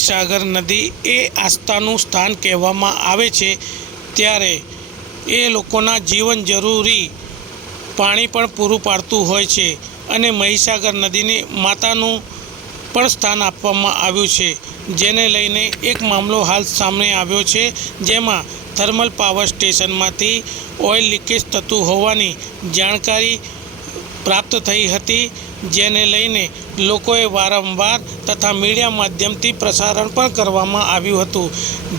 મહીસાગર નદી એ આસ્થાનું સ્થાન કહેવામાં આવે છે, ત્યારે એ લોકોના જીવન જરૂરી પાણી પણ પૂરું પાડતું હોય છે અને મહીસાગર નદીને માતાનું પણ સ્થાન આપવામાં આવ્યું છે, જેને લઈને એક મામલો હાલ સામે આવ્યો છે, જેમાં થર્મલ પાવર સ્ટેશનમાંથી ઓઇલ લીકેજ થતું હોવાની જાણકારી પ્રાપ્ત થઈ હતી, જેને લઈને લોકોએ વારંવાર તથા મીડિયા માધ્યમથી પ્રસારણ પણ કરવામાં આવ્યું હતું,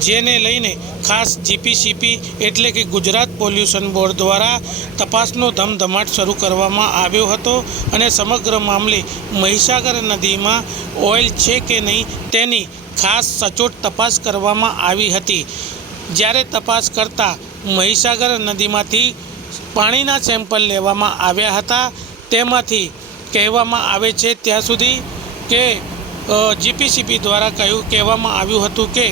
જેને લઈને ખાસ જીપીસીપી એટલે કે ગુજરાત પોલ્યુશન બોર્ડ દ્વારા તપાસનો ધમધમાટ શરૂ કરવામાં આવ્યો હતો અને સમગ્ર મામલે મહીસાગર નદીમાં ઓઇલ છે કે નહીં તેની ખાસ સચોટ તપાસ કરવામાં આવી હતી। જ્યારે તપાસ કરતાં મહીસાગર નદીમાંથી પાણીના સેમ્પલ લેવામાં આવ્યા હતા, તેમાંથી કહેવામાં આવે છે ત્યાં સુધી કે જીપીસીપી દ્વારા કહેવામાં આવ્યું હતું કે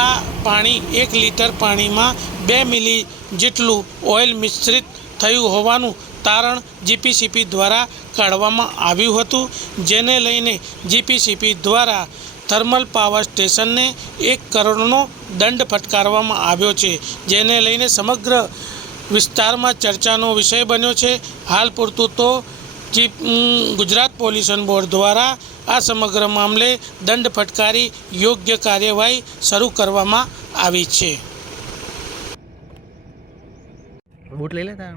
આ પાણી 1 લીટર પાણીમાં 2 મિલી જેટલું ઓઇલ મિશ્રિત થયું હોવાનું તારણ જીપીસીપી દ્વારા કાઢવામાં આવ્યું હતું, જેને લઈને જીપીસીપી દ્વારા થર્મલ પાવર સ્ટેશનને 1 કરોડનો દંડ ફટકારવામાં આવ્યો છે, જેને લઈને સમગ્ર વિસ્તારમાં ચર્ચાનો વિષય બન્યો છે। હાલ પૂરતું તો ગુજરાત પોલ્યુશન બોર્ડ દ્વારા આ સમગ્ર મામલે દંડ ફટકારી યોગ્ય કાર્યવાહી શરૂ કરવામાં આવી છે। બૂટ લઈ લેતા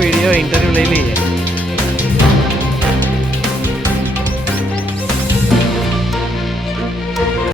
वीडियो इंटरव्यू ले लीजिए।